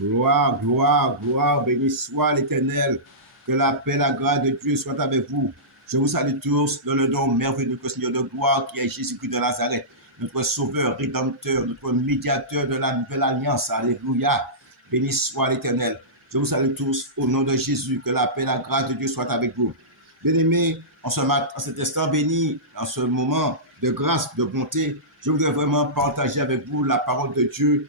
Gloire, gloire, gloire, béni soit l'Éternel. Que la paix, la grâce de Dieu soit avec vous. Je vous salue tous dans le nom merveilleux de Seigneur de gloire qui est Jésus-Christ de Nazareth, notre sauveur, rédempteur, notre médiateur de la nouvelle alliance. Alléluia. Béni soit l'Éternel. Je vous salue tous au nom de Jésus. Que la paix, la grâce de Dieu soit avec vous. Bien-aimés, en cet instant béni, en ce moment de grâce, de bonté, je voudrais vraiment partager avec vous la parole de Dieu.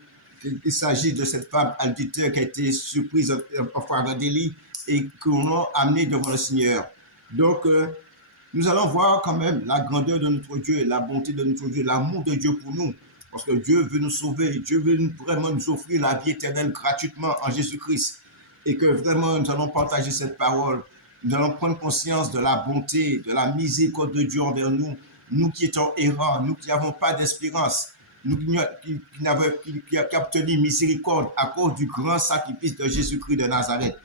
Il s'agit de cette femme adultère qui a été surprise en flagrant délit et qu'on a amenée devant le Seigneur. Donc, nous allons voir quand même la grandeur de notre Dieu, la bonté de notre Dieu, l'amour de Dieu pour nous. Parce que Dieu veut nous sauver, Dieu veut vraiment nous offrir la vie éternelle gratuitement en Jésus-Christ. Et que vraiment nous allons partager cette parole. Nous allons prendre conscience de la bonté, de la miséricorde de Dieu envers nous, nous qui étions errants, nous qui n'avons pas d'espérance, nous qui avons obtenu miséricorde à cause du grand sacrifice de Jésus-Christ de Nazareth.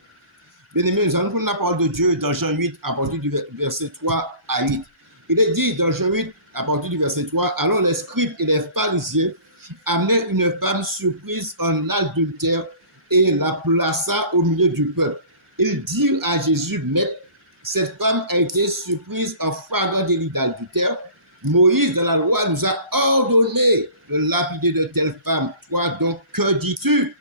Bien-aimés, nous allons prendre la parole de Dieu dans Jean 8 à partir du verset 3 à 8. Il est dit dans Jean 8 à partir du verset 3, « Alors les scribes et les pharisiens amenaient une femme surprise en adultère et la plaça au milieu du peuple. Ils dirent à Jésus, « Maître, cette femme a été surprise en flagrant délit d'adultère. Moïse de la loi nous a ordonné de lapider de telles femmes. Toi donc, que dis-tu »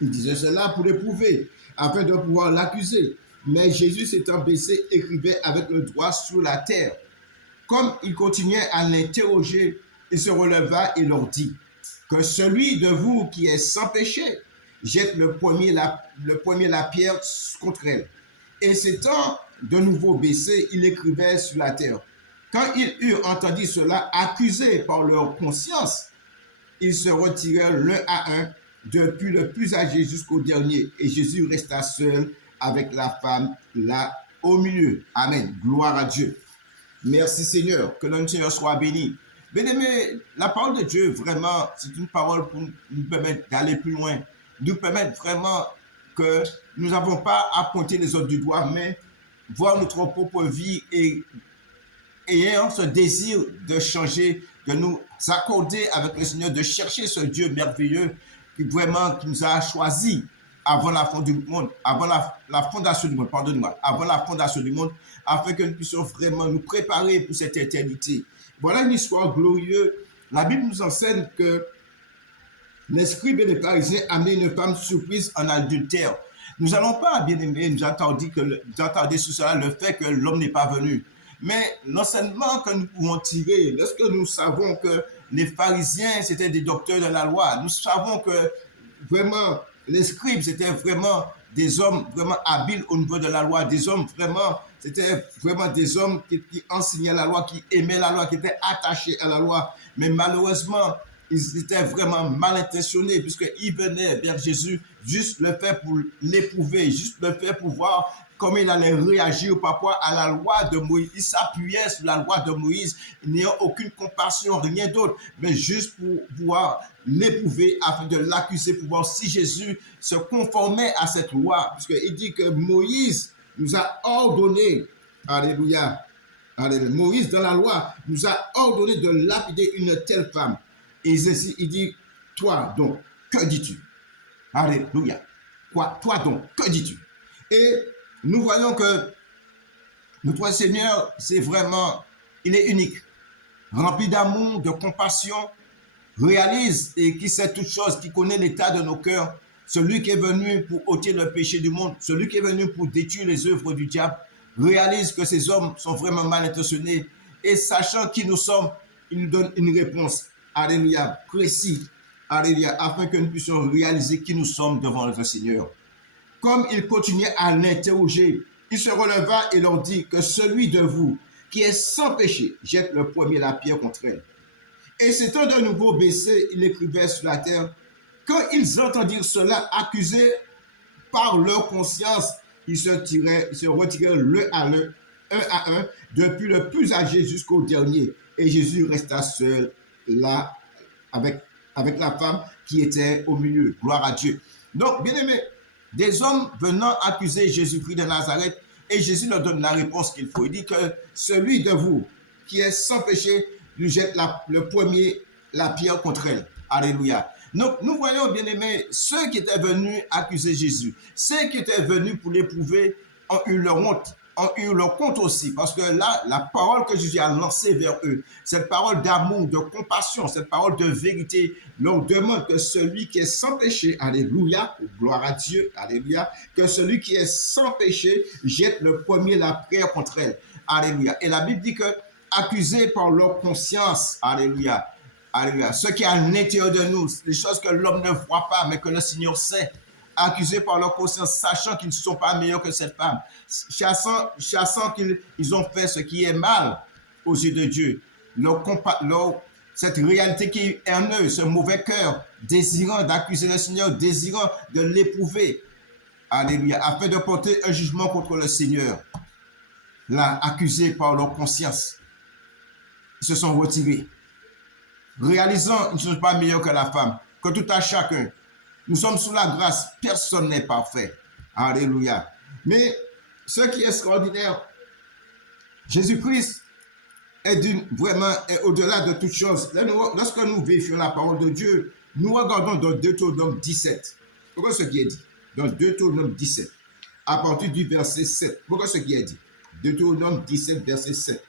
Il disait cela pour l'éprouver, afin de pouvoir l'accuser. Mais Jésus s'étant baissé, écrivait avec le doigt sur la terre. Comme il continuait à l'interroger, il se releva et leur dit, « Que celui de vous qui est sans péché jette le premier la pierre contre elle. » Et s'étant de nouveau baissé, il écrivait sur la terre. Quand ils eurent entendu cela, accusés par leur conscience, ils se retirèrent l'un à un, depuis le plus âgé jusqu'au dernier. Et Jésus resta seul avec la femme là au milieu. Amen. Gloire à Dieu. Merci Seigneur. Que notre Seigneur soit béni. Bien-aimés, la parole de Dieu, vraiment, c'est une parole pour nous permettre d'aller plus loin. Nous permettre vraiment que nous n'avons pas à pointer les autres du doigt, mais voir notre propre vie et ayant ce désir de changer, de nous accorder avec le Seigneur, de chercher ce Dieu merveilleux qui nous a choisis avant la fondation du monde, avant la fondation du monde, pardonnez-moi, avant la fondation du monde, afin que nous puissions vraiment nous préparer pour cette éternité. Voilà une histoire glorieuse. La Bible nous enseigne que les scribes et les pharisiens amenaient une femme surprise en adultère. Nous n'allons pas, bien aimé, nous attarder sur cela, le fait que l'homme n'est pas venu. Mais l'enseignement que nous pouvons tirer, lorsque nous savons que les pharisiens, c'était des docteurs de la loi, nous savons que vraiment, les scribes, c'était vraiment des hommes vraiment habiles au niveau de la loi, des hommes vraiment, c'était vraiment des hommes qui enseignaient la loi, qui aimaient la loi, qui étaient attachés à la loi. Mais malheureusement, ils étaient vraiment mal intentionnés puisqu'ils venaient vers Jésus juste le fait pour l'éprouver, juste le fait pour voir comment il allait réagir par rapport à la loi de Moïse. Il s'appuyait sur la loi de Moïse, n'ayant aucune compassion, rien d'autre, mais juste pour pouvoir l'éprouver afin de l'accuser, pour voir si Jésus se conformait à cette loi. Puisqu'il dit que Moïse nous a ordonné, alléluia, alléluia, Moïse dans la loi nous a ordonné de lapider une telle femme. Et il dit, toi donc, que dis-tu? Alléluia. Quoi? Toi donc, que dis-tu? Et nous voyons que notre Seigneur, c'est vraiment, il est unique, rempli d'amour, de compassion, réalise et qui sait toutes choses, qui connaît l'état de nos cœurs, celui qui est venu pour ôter le péché du monde, celui qui est venu pour détruire les œuvres du diable, réalise que ces hommes sont vraiment mal intentionnés et sachant qui nous sommes, il nous donne une réponse, alléluia, précis, alléluia, afin que nous puissions réaliser qui nous sommes devant notre Seigneur. Comme il continuait à l'interroger, il se releva et leur dit que celui de vous qui est sans péché jette le premier la pierre contre elle. Et s'étant de nouveau baissé, il écrivait sur la terre. Quand ils entendirent cela, accusés par leur conscience, ils se retiraient un à un, depuis le plus âgé jusqu'au dernier. Et Jésus resta seul là avec la femme qui était au milieu. Gloire à Dieu. Donc, bien aimé, des hommes venant accuser Jésus-Christ de Nazareth, et Jésus leur donne la réponse qu'il faut. Il dit que celui de vous qui est sans péché lui jette le premier la pierre contre elle. Alléluia. Donc, nous voyons, bien aimés, ceux qui étaient venus accuser Jésus, ceux qui étaient venus pour l'éprouver, ont eu leur honte, ont eu leur compte aussi, parce que là, la parole que Jésus a lancée vers eux, cette parole d'amour, de compassion, cette parole de vérité, leur demande que celui qui est sans péché, alléluia, gloire à Dieu, alléluia, que celui qui est sans péché jette le premier la pierre contre elle, alléluia. Et la Bible dit que, accusés par leur conscience, alléluia, alléluia, ce qui est à l'intérieur de nous, les choses que l'homme ne voit pas, mais que le Seigneur sait, accusés par leur conscience, sachant qu'ils ne sont pas meilleurs que cette femme, chassant qu'ils ont fait ce qui est mal aux yeux de Dieu, cette réalité qui est en eux, ce mauvais cœur, désirant d'accuser le Seigneur, désirant de l'éprouver, alléluia, afin de porter un jugement contre le Seigneur, là, accusés par leur conscience, ils se sont retirés, réalisant qu'ils ne sont pas meilleurs que la femme, que tout à chacun. Nous sommes sous la grâce, personne n'est parfait. Alléluia. Mais ce qui est extraordinaire, Jésus-Christ est vraiment au-delà de toute chose. Lorsque nous vérifions la parole de Dieu, nous regardons dans Deutéronome 17. Pourquoi ce qui est dit? Dans Deutéronome 17, à partir du verset 7. Pourquoi ce qui est dit? Deutéronome 17, verset 7.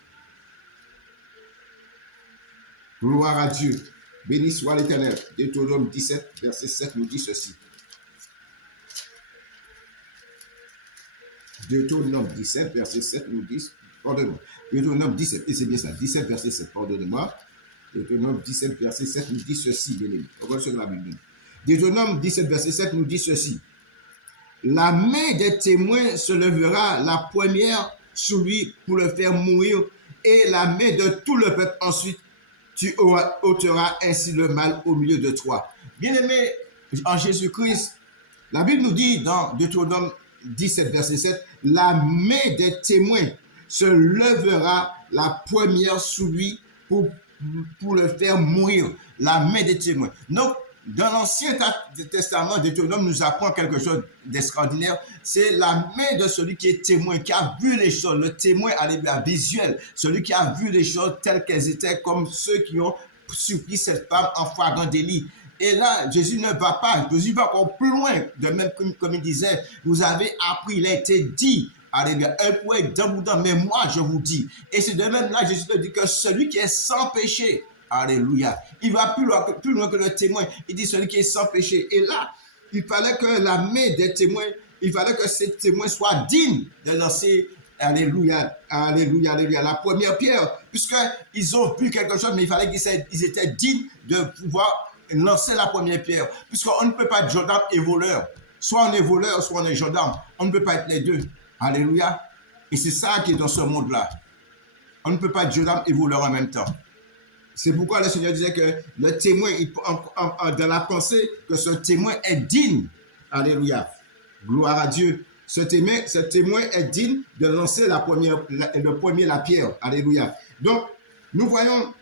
Gloire à Dieu. Béni soit l'Éternel. Deutéronome 17, verset 7 nous dit ceci. Deutéronome 17, verset 7 nous dit, pardonnez-moi, Deutéronome 17, et c'est bien ça, 17, verset 7, pardonnez-moi. Deutéronome 17, verset 7 nous dit ceci, bien-aimés. Regardez sur la Bible. Deutéronome 17, verset 7 nous dit ceci. La main des témoins se levera la première sur lui pour le faire mourir, et la main de tout le peuple ensuite. Tu ôteras ainsi le mal au milieu de toi. Bien-aimés en Jésus-Christ, la Bible nous dit dans Deutéronome 17, verset 7, la main des témoins se levera la première sur lui pour le faire mourir. La main des témoins. Donc, dans l'Ancien Testament, Deutéronome nous apprend quelque chose d'extraordinaire. C'est la main de celui qui est témoin, qui a vu les choses. Le témoin à visuel, celui qui a vu les choses telles qu'elles étaient, comme ceux qui ont surpris cette femme en flagrant délit. Et là, Jésus ne va pas, Jésus va encore plus loin. De même comme il disait, vous avez appris, il a été dit. Alléluia. Elle pourrait être dans boudin, mais moi je vous dis. Et c'est de même là, Jésus te dit que celui qui est sans péché, alléluia, il va plus loin que le témoin. Il dit celui qui est sans péché. Et là, il fallait que la main des témoins, il fallait que ces témoins soient dignes de lancer, alléluia, alléluia, alléluia, la première pierre. Puisqu'ils ont vu quelque chose, mais il fallait qu'ils étaient dignes de pouvoir lancer la première pierre. Puisqu'on ne peut pas être gendarme et voleur. Soit on est voleur, soit on est gendarme. On ne peut pas être les deux. Alléluia. Et c'est ça qui est dans ce monde-là. On ne peut pas être gendarme et voleur en même temps. C'est pourquoi le Seigneur disait que le témoin, dans la pensée, que ce témoin est digne. Alléluia. Gloire à Dieu. Ce témoin est digne de lancer la pierre. Alléluia. Donc, nous voyons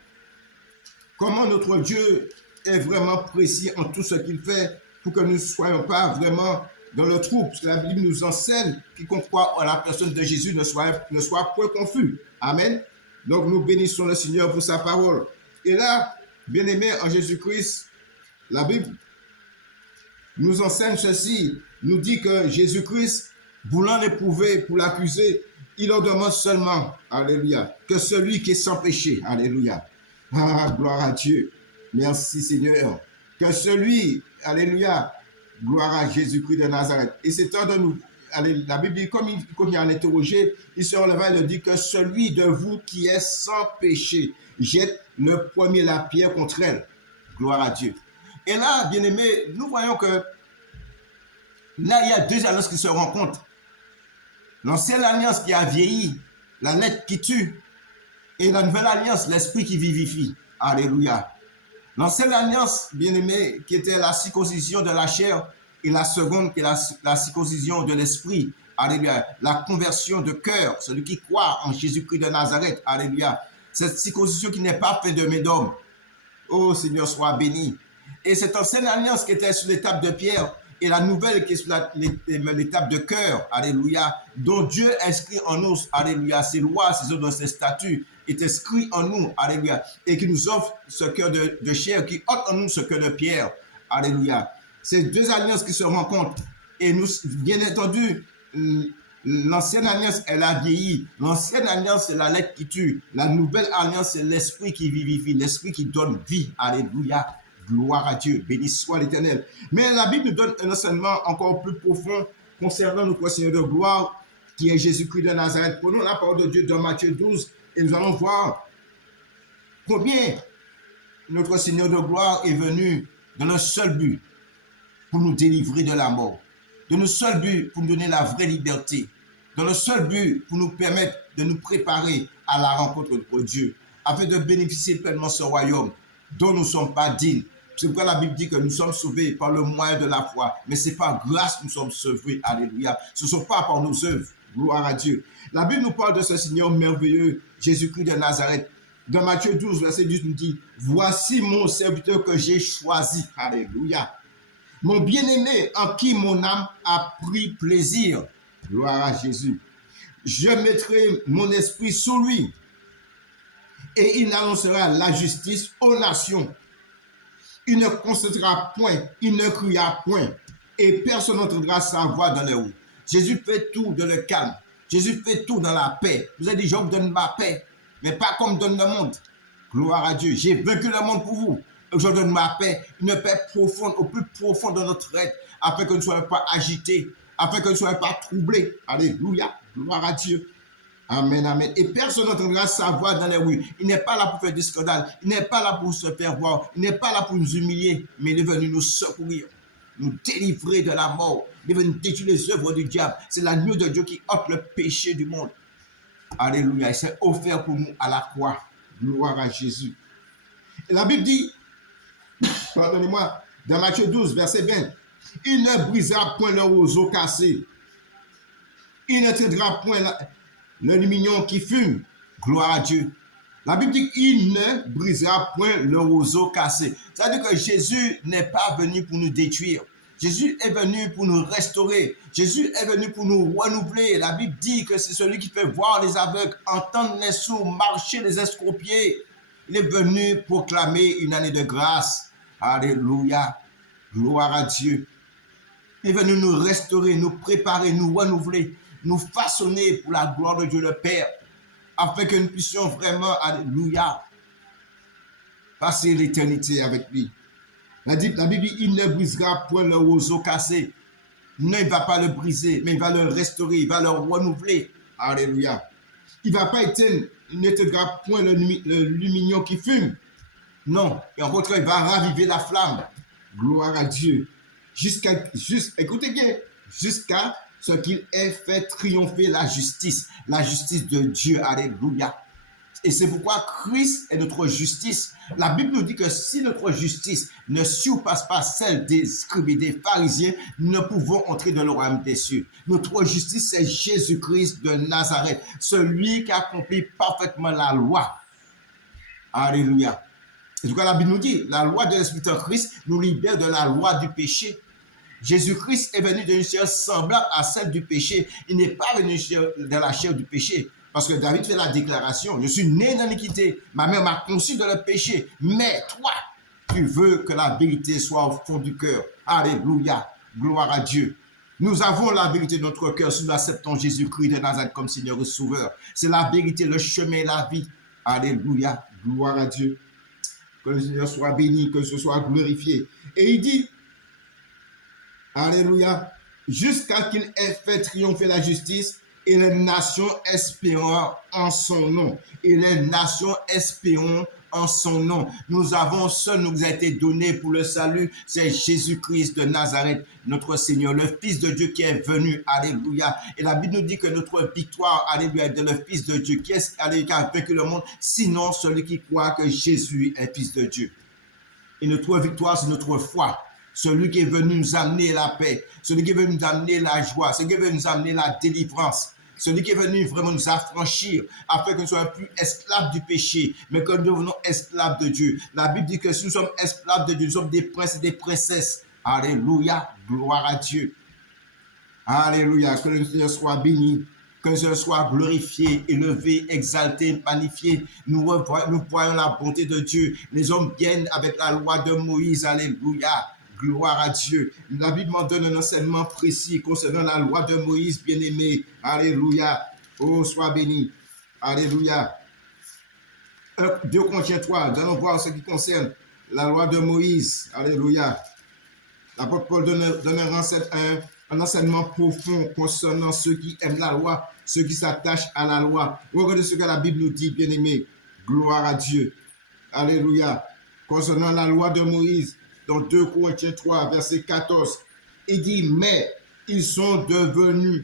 comment notre Dieu est vraiment précis en tout ce qu'il fait pour que nous ne soyons pas vraiment dans le trouble. Parce que la Bible nous enseigne quiconque croit en la personne de Jésus ne soit point confus. Amen. Donc, nous bénissons le Seigneur pour sa parole. Et là, bien-aimés en Jésus-Christ, la Bible nous enseigne ceci, nous dit que Jésus-Christ, voulant l'éprouver pour l'accuser, il leur demande seulement, alléluia, que celui qui est sans péché, alléluia, gloire à Dieu, merci Seigneur, que celui, alléluia, gloire à Jésus-Christ de Nazareth. Et c'est temps de nous, la Bible dit, comme il continue à l'interroger, il se releva et il dit que celui de vous qui est sans péché, jette le premier la pierre contre elle. Gloire à Dieu. Et là, bien-aimés, nous voyons que là, il y a deux alliances qui se rencontrent. L'ancienne alliance qui a vieilli, la lettre qui tue, et la nouvelle alliance, l'esprit qui vivifie. Alléluia. L'ancienne alliance, bien-aimés, qui était la circoncision de la chair, et la seconde qui est la circoncision de l'esprit. Alléluia. La conversion de cœur, celui qui croit en Jésus-Christ de Nazareth. Alléluia. Cette circoncision qui n'est pas faite de main d'homme. Oh Seigneur, sois béni. Et cette ancienne alliance qui était sur l'étape de pierre et la nouvelle qui est sur l'étape de cœur, alléluia, dont Dieu inscrit en nous, alléluia, ses lois, ses ordres, ses statuts, est inscrit en nous, alléluia, et qui nous offre ce cœur de chair, qui ôte en nous ce cœur de pierre, alléluia. Ces deux alliances qui se rencontrent, et nous, bien entendu, l'ancienne alliance, elle a vieilli. L'ancienne alliance, c'est la lettre qui tue. La nouvelle alliance, c'est l'esprit qui vivifie, l'esprit qui donne vie. Alléluia. Gloire à Dieu. Béni soit l'Éternel. Mais la Bible nous donne un enseignement encore plus profond concernant notre Seigneur de gloire, qui est Jésus-Christ de Nazareth. Prenons la parole de Dieu dans Matthieu 12 et nous allons voir combien notre Seigneur de gloire est venu dans le seul but pour nous délivrer de la mort, dans le seul but pour nous donner la vraie liberté, dans le seul but pour nous permettre de nous préparer à la rencontre de Dieu, afin de bénéficier pleinement de ce royaume dont nous ne sommes pas dignes. C'est pourquoi la Bible dit que nous sommes sauvés par le moyen de la foi, mais c'est par grâce que nous sommes sauvés. Alléluia. Ce ne sont pas par nos œuvres. Gloire à Dieu. La Bible nous parle de ce Seigneur merveilleux, Jésus-Christ de Nazareth. Dans Matthieu 12, verset 10, nous dit, voici mon serviteur que j'ai choisi. Alléluia. Mon bien-aimé en qui mon âme a pris plaisir. Gloire à Jésus. Je mettrai mon esprit sous lui et il annoncera la justice aux nations. Il ne constatera point, il ne criera point et personne n'entendra sa voix dans les roues. Jésus fait tout dans le calme. Jésus fait tout dans la paix. Vous avez dit, je vous donne ma paix, mais pas comme donne le monde. Gloire à Dieu. J'ai vaincu le monde pour vous. Je donne ma paix, une paix profonde, au plus profond de notre être, afin que nous ne soyons pas agités, afin que nous ne soyons pas troublés. Alléluia. Gloire à Dieu. Amen, amen. Et personne n'entendra sa voix dans les rues. Il n'est pas là pour faire du scandale. Il n'est pas là pour se faire voir. Il n'est pas là pour nous humilier, mais il est venu nous secourir, nous délivrer de la mort. Il est venu détruire les œuvres du diable. C'est l'agneau de Dieu qui ôte le péché du monde. Alléluia. Il s'est offert pour nous à la croix. Gloire à Jésus. Et la Bible dit, pardonnez-moi, dans Matthieu 12, verset 20, il ne brisera point le roseau cassé. Il ne traitera point l'aluminium qui fume. Gloire à Dieu. La Bible dit qu'il ne brisera point le roseau cassé. Ça veut dire que Jésus n'est pas venu pour nous détruire. Jésus est venu pour nous restaurer. Jésus est venu pour nous renouveler. La Bible dit que c'est celui qui fait voir les aveugles, entendre les sourds, marcher les estropiés. Il est venu proclamer une année de grâce. Alléluia. Gloire à Dieu. Il est venu nous restaurer, nous préparer, nous renouveler, nous façonner pour la gloire de Dieu le Père, afin que nous puissions vraiment, alléluia, passer l'éternité avec lui. La Bible dit, il ne brisera point le roseau cassé. Non, il ne va pas le briser, mais il va le restaurer, il va le renouveler. Alléluia. Il ne va pas éteindre, il n'éteindra point l'aluminium qui fume. Non, et en contraire, il va raviver la flamme. Gloire à Dieu. Écoutez bien, jusqu'à ce qu'il ait fait triompher la justice de Dieu. Alléluia. Et c'est pourquoi Christ est notre justice. La Bible nous dit que si notre justice ne surpasse pas celle des scribes et des pharisiens, nous ne pouvons entrer dans le royaume des cieux. Notre justice, c'est Jésus-Christ de Nazareth, celui qui accomplit parfaitement la loi. Alléluia. C'est pourquoi la Bible nous dit, la loi de l'Esprit de Christ nous libère de la loi du péché. Jésus-Christ est venu d'une chair semblable à celle du péché. Il n'est pas venu dans la chair du péché. Parce que David fait la déclaration, je suis né dans l'iniquité, ma mère m'a conçu dans le péché, mais toi, tu veux que la vérité soit au fond du cœur. Alléluia, gloire à Dieu. Nous avons la vérité de notre cœur si nous acceptons Jésus-Christ de Nazareth comme Seigneur et Sauveur. C'est la vérité, le chemin et la vie. Alléluia, gloire à Dieu. Que le Seigneur soit béni, que ce soit glorifié. Et il dit, alléluia, jusqu'à qu'il ait fait triompher la justice, et les nations espérant en son nom. Et les nations espéront en son nom. Nous avons seul nous a été donné pour le salut, c'est Jésus-Christ de Nazareth, notre Seigneur, le Fils de Dieu qui est venu. Alléluia. Et la Bible nous dit que notre victoire, alléluia, est de le Fils de Dieu. Qui est, alléluia, qui a vaincu le monde? Sinon, celui qui croit que Jésus est Fils de Dieu. Et notre victoire, c'est notre foi. Celui qui est venu nous amener la paix, celui qui est venu nous amener la joie, celui qui est venu nous amener la délivrance, celui qui est venu vraiment nous affranchir afin que nous ne soyons plus esclaves du péché, mais que nous devenons esclaves de Dieu. La Bible dit que si nous sommes esclaves de Dieu, nous sommes des princes et des princesses. Alléluia, gloire à Dieu. Alléluia, que le Seigneur soit béni. que je sois glorifié, élevé, exalté, magnifié. Nous voyons la bonté de Dieu. Les hommes viennent avec la loi de Moïse. Alléluia. Gloire à Dieu. La Bible m'en donne un enseignement précis concernant la loi de Moïse, bien-aimé. Alléluia. Oh, sois béni. Alléluia. 2 Corinthiens 3, nous allons voir ce qui concerne la loi de Moïse. Alléluia. L'apôtre Paul donne un enseignement profond concernant ceux qui aiment la loi, ceux qui s'attachent à la loi. Regardez ce que la Bible nous dit, bien-aimés. Gloire à Dieu. Alléluia. Concernant la loi de Moïse, dans 2 Corinthiens 3, verset 14, il dit, mais ils sont devenus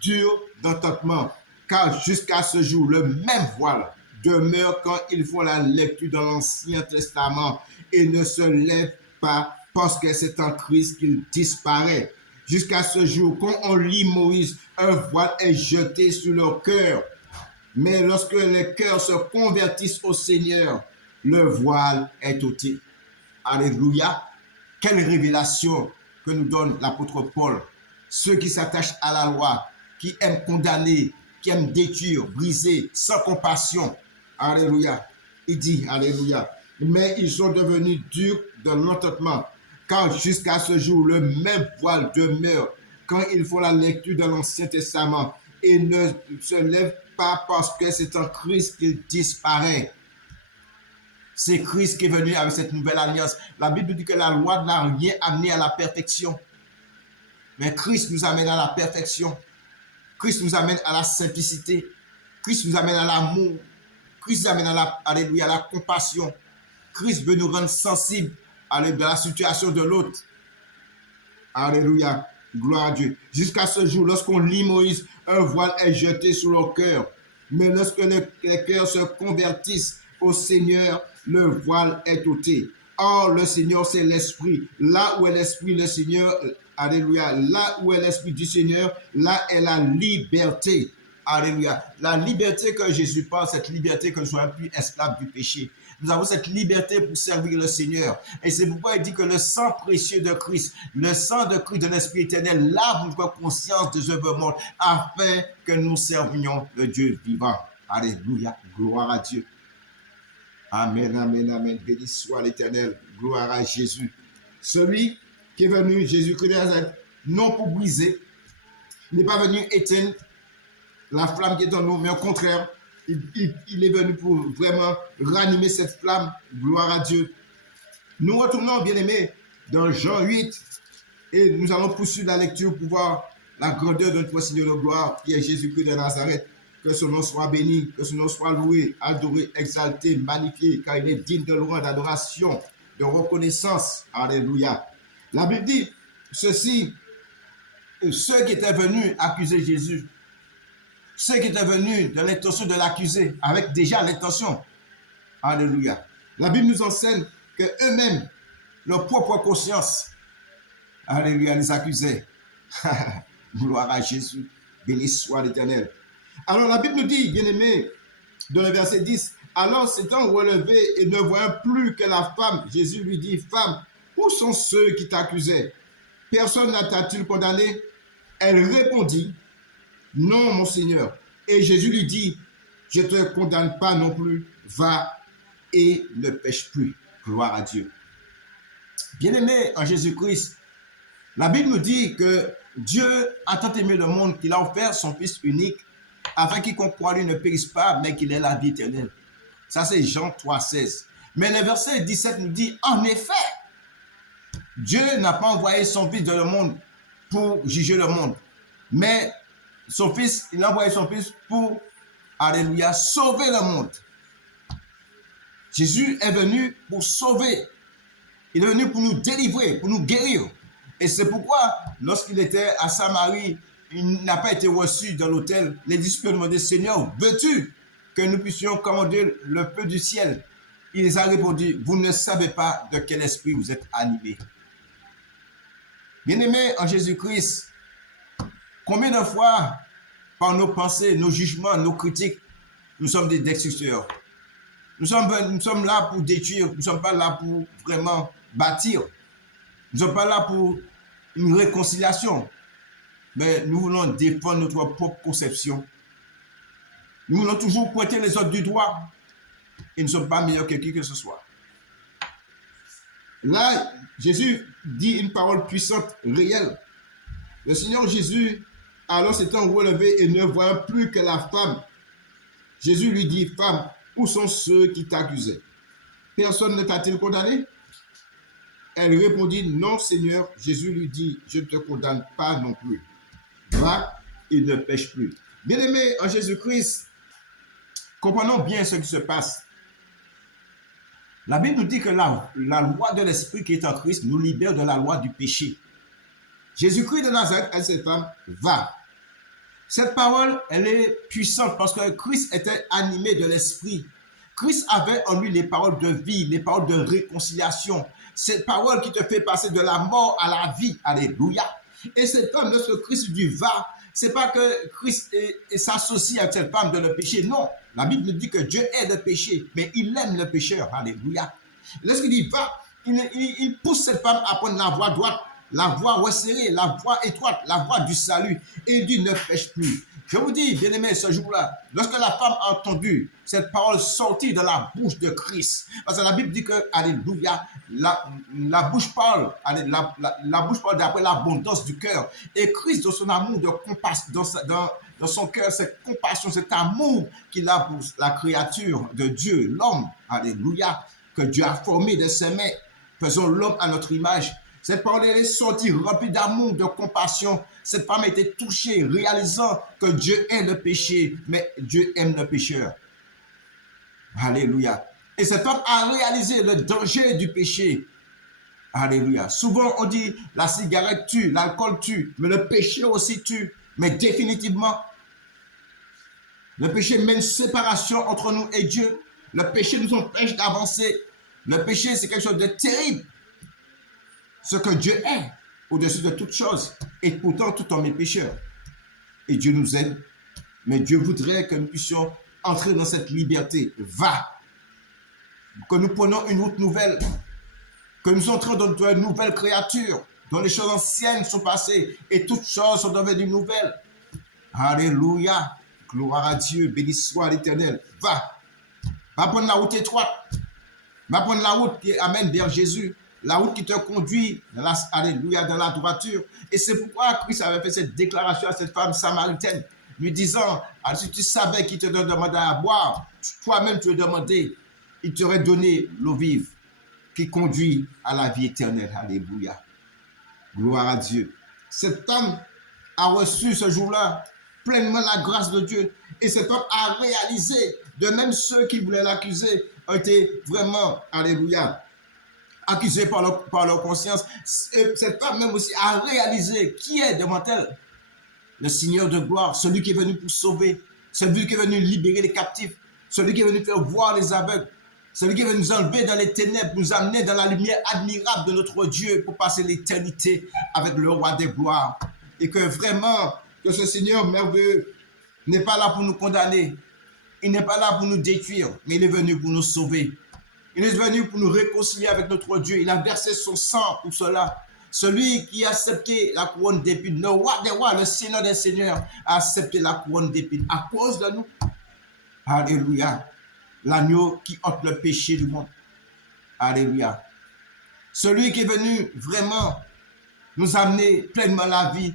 durs d'entendement, car jusqu'à ce jour, le même voile demeure quand ils font la lecture dans l'Ancien Testament et ne se lève pas parce que c'est en Christ qu'il disparaît. Jusqu'à ce jour, quand on lit Moïse, un voile est jeté sur leur cœur. Mais lorsque les cœurs se convertissent au Seigneur, le voile est ôté. Alléluia. Quelle révélation que nous donne l'apôtre Paul. Ceux qui s'attachent à la loi, qui aiment condamner, qui aiment détruire, briser, sans compassion. Alléluia. Il dit, alléluia. Mais ils sont devenus durs de l'entendement, car jusqu'à ce jour, le même voile demeure quand ils font la lecture de l'Ancien Testament et ne se lèvent pas parce que c'est en Christ qu'il disparaît. C'est Christ qui est venu avec cette nouvelle alliance. La Bible dit que la loi n'a rien amené à la perfection. Mais Christ nous amène à la perfection. Christ nous amène à la simplicité. Christ nous amène à l'amour. Christ nous amène à la compassion. Christ veut nous rendre sensibles à la situation de l'autre. Alléluia. Gloire à Dieu. Jusqu'à ce jour, lorsqu'on lit Moïse, un voile est jeté sur leur cœur. Mais lorsque les cœurs se convertissent au Seigneur, le voile est ôté. Or, le Seigneur, c'est l'Esprit. Là où est l'Esprit, le Seigneur, alléluia, là où est l'Esprit du Seigneur, là est la liberté. Alléluia. La liberté que Jésus parle, cette liberté que nous soyons plus esclaves du péché. Nous avons cette liberté pour servir le Seigneur. Et c'est pourquoi il dit que le sang précieux de Christ, le sang de Christ de l'Esprit éternel, lave notre conscience des œuvres mortes, afin que nous servions le Dieu vivant. Alléluia. Gloire à Dieu. Amen, amen, amen. Béni soit l'Éternel. Gloire à Jésus. Celui qui est venu, Jésus-Christ de Nazareth, non pour briser, il n'est pas venu éteindre la flamme qui est en nous, mais au contraire, il est venu pour vraiment ranimer cette flamme. Gloire à Dieu. Nous retournons, bien-aimés, dans Jean 8 et nous allons poursuivre la lecture pour voir la grandeur de notre Seigneur de gloire qui est Jésus-Christ de Nazareth. Que son nom soit béni, que son nom soit loué, adoré, exalté, magnifié, car il est digne de louange, d'adoration, de reconnaissance. Alléluia. La Bible dit ceci, ceux qui étaient venus accuser Jésus, ceux qui étaient venus dans l'intention de l'accuser, avec déjà l'intention. Alléluia. La Bible nous enseigne qu'eux-mêmes, leur propre conscience, alléluia, les accusaient. Gloire à Jésus. Béni soit l'Éternel. Alors la Bible nous dit, bien-aimé, dans le verset 10, alors s'étant relevé et ne voyant plus que la femme, Jésus lui dit, femme, où sont ceux qui t'accusaient? Personne n'a t-il condamné? Elle répondit, non, mon Seigneur. Et Jésus lui dit, je ne te condamne pas non plus, va et ne pêche plus. Gloire à Dieu. Bien-aimé en Jésus-Christ, la Bible nous dit que Dieu a tant aimé le monde qu'il a offert son Fils unique afin qu'il croit lui ne périsse pas, mais qu'il ait la vie éternelle. Ça, c'est Jean 3,16. Mais le verset 17 nous dit, en effet, Dieu n'a pas envoyé son Fils dans le monde pour juger le monde, mais son Fils, il a envoyé son Fils pour, alléluia, sauver le monde. Jésus est venu pour sauver. Il est venu pour nous délivrer, pour nous guérir. Et c'est pourquoi, lorsqu'il était à Samarie, il n'a pas été reçu dans l'hôtel. Les disciples ont demandé, Seigneur, veux-tu que nous puissions commander le feu du ciel? Il les a répondu, vous ne savez pas de quel esprit vous êtes animés. Bien-aimés en Jésus-Christ, combien de fois, par nos pensées, nos jugements, nos critiques, nous sommes des destructeurs? Nous sommes là pour détruire, nous ne sommes pas là pour vraiment bâtir. Nous ne sommes pas là pour une réconciliation. Mais nous voulons défendre notre propre conception Nous voulons toujours pointer les autres du doigt. Ils ne sont pas meilleurs que qui que ce soit. Là, Jésus dit une parole puissante, réelle. Le Seigneur Jésus, alors s'étant relevé et ne voyant plus que la femme, Jésus lui dit, femme, où sont ceux qui t'accusaient? Personne ne t'a-t-il condamné? Elle répondit, non, Seigneur. Jésus lui dit, je ne te condamne pas non plus. Va, il ne pêche plus. Bien-aimés en Jésus-Christ, comprenons bien ce qui se passe. La Bible nous dit que la loi de l'Esprit qui est en Christ nous libère de la loi du péché. Jésus-Christ de Nazareth à cette femme, va. Cette parole, elle est puissante parce que Christ était animé de l'Esprit. Christ avait en lui les paroles de vie, les paroles de réconciliation. Cette parole qui te fait passer de la mort à la vie. Alléluia. Et cette femme, lorsque Christ dit va, c'est pas que Christ s'associe avec cette femme de le péché. Non, la Bible nous dit que Dieu est le péché, mais il aime le pécheur. Alléluia. Lorsqu'il dit va, il pousse cette femme à prendre la voie droite, la voie resserrée, la voie étroite, la voie du salut. Et il dit ne pêche plus. Je vous dis, bien-aimés, ce jour-là, lorsque la femme a entendu cette parole sortir de la bouche de Christ, parce que la Bible dit que, alléluia, la bouche parle, la bouche parle d'après l'abondance du cœur. Et Christ, dans son amour de compassion, dans son cœur, cette compassion, cet amour qu'il a pour la créature de Dieu, l'homme, alléluia, que Dieu a formé de ses mains, faisons l'homme à notre image. Cette parole est sortie remplie d'amour, de compassion. Cette femme a été touchée, réalisant que Dieu est le péché, mais Dieu aime le pécheur. Alléluia. Et cette femme a réalisé le danger du péché. Alléluia. Souvent, on dit la cigarette tue, l'alcool tue, mais le péché aussi tue. Mais définitivement, le péché met une séparation entre nous et Dieu. Le péché nous empêche d'avancer. Le péché, c'est quelque chose de terrible. Ce que Dieu est au-dessus de toutes choses. Et pourtant, tout homme est pécheur. Et Dieu nous aide. Mais Dieu voudrait que nous puissions entrer dans cette liberté. Va. Que nous prenions une route nouvelle. Que nous entrons dans une nouvelle créature. Dont les choses anciennes sont passées. Et toutes choses sont devenues nouvelles. Alléluia. Gloire à Dieu. Béni soit l'Éternel. Va. Va prendre la route étroite. Va prendre la route qui amène vers Jésus. La route qui te conduit alléluia, dans la droiture. Et c'est pourquoi Christ avait fait cette déclaration à cette femme samaritaine, lui disant, si tu savais qu'il te demandait à boire, toi-même tu le demandais, il t'aurait donné l'eau vive qui conduit à la vie éternelle. Alléluia. Gloire à Dieu. Cette femme a reçu ce jour-là pleinement la grâce de Dieu. Et cette femme a réalisé, de même ceux qui voulaient l'accuser ont été vraiment, alléluia, accusés par leur conscience. Cette femme même aussi a réalisé qui est devant elle. Le Seigneur de gloire, celui qui est venu pour sauver, celui qui est venu libérer les captifs, celui qui est venu faire voir les aveugles, celui qui est venu nous enlever dans les ténèbres, nous amener dans la lumière admirable de notre Dieu pour passer l'éternité avec le roi des gloires. Et que vraiment, que ce Seigneur merveilleux n'est pas là pour nous condamner, il n'est pas là pour nous détruire, mais il est venu pour nous sauver. Il est venu pour nous réconcilier avec notre Dieu. Il a versé son sang pour cela. Celui qui a accepté la couronne d'épines, le roi des rois, le Seigneur des seigneurs, a accepté la couronne d'épines à cause de nous. Alléluia. L'agneau qui ôte le péché du monde. Alléluia. Celui qui est venu vraiment nous amener pleinement la vie.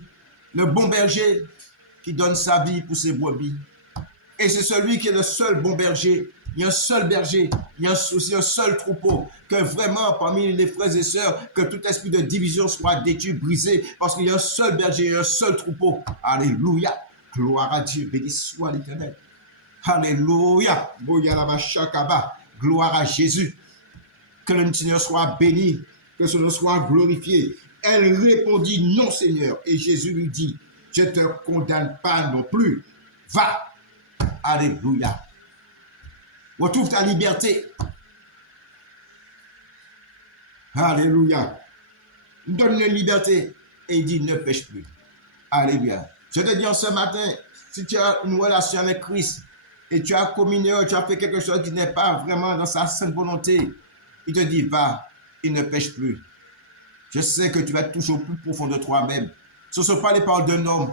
Le bon berger qui donne sa vie pour ses brebis. Et c'est celui qui est le seul bon berger. Il y a un seul berger, il y a aussi un seul troupeau. Que vraiment, parmi les frères et sœurs, que tout esprit de division soit détruit, brisé, parce qu'il y a un seul berger, il y a un seul troupeau. Alléluia. Gloire à Dieu. Béni soit l'Éternel. Alléluia. Gloire à Jésus. Que le Seigneur soit béni, que son nom soit glorifié. Elle répondit non, Seigneur. Et Jésus lui dit, je ne te condamne pas non plus. Va. Alléluia. Retrouve ta liberté. Alléluia. Donne une liberté. Et il dit, ne pêche plus. Alléluia. Je te dis en ce matin, si tu as une relation avec Christ et tu as communié, tu as fait quelque chose qui n'est pas vraiment dans sa sainte volonté, il te dit, va, il ne pêche plus. Je sais que tu vas être toujours plus profond de toi-même. Ce ne sont pas les paroles d'un homme,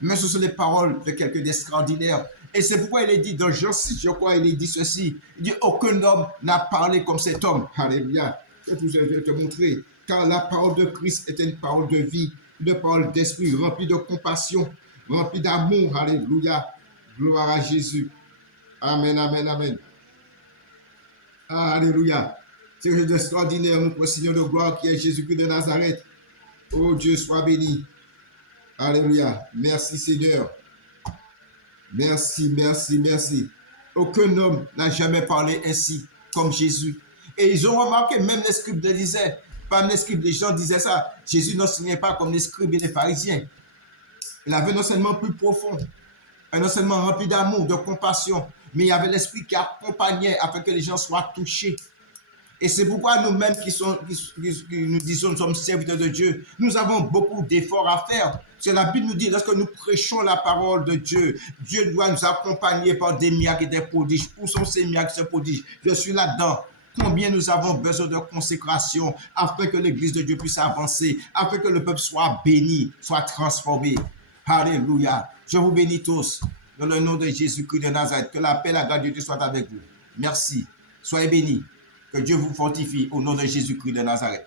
mais ce sont les paroles de quelqu'un d'extraordinaire. Et c'est pourquoi il est dit dans Jean 6, je crois, il est dit ceci. Il dit, aucun homme n'a parlé comme cet homme. Alléluia. Je vais te montrer. Car la parole de Christ est une parole de vie, une parole d'esprit, remplie de compassion, remplie d'amour. Alléluia. Gloire à Jésus. Amen, amen, amen. Alléluia. C'est quelque chose d'extraordinaire, notre Seigneur de gloire qui est Jésus-Christ de Nazareth. Oh Dieu, sois béni. Alléluia. Merci Seigneur. Merci, merci, merci. Aucun homme n'a jamais parlé ainsi comme Jésus. Et ils ont remarqué, même les scribes le disaient, pas les scribes, les gens disaient ça. Jésus n'enseignait pas comme les scribes et les pharisiens. Il avait un enseignement plus profond, un enseignement rempli d'amour, de compassion, mais il y avait l'esprit qui accompagnait afin que les gens soient touchés. Et c'est pourquoi nous-mêmes qui nous disons nous sommes serviteurs de Dieu, nous avons beaucoup d'efforts à faire. C'est la Bible nous dit, lorsque nous prêchons la parole de Dieu, Dieu doit nous accompagner par des miracles et des prodiges. Où sont ces miracles et ces prodiges? Je suis là-dedans. Combien nous avons besoin de consécration afin que l'Église de Dieu puisse avancer, afin que le peuple soit béni, soit transformé. Alléluia. Je vous bénis tous dans le nom de Jésus-Christ de Nazareth. Que la paix et la grâce de Dieu soient avec vous. Merci. Soyez bénis. Que Dieu vous fortifie au nom de Jésus-Christ de Nazareth.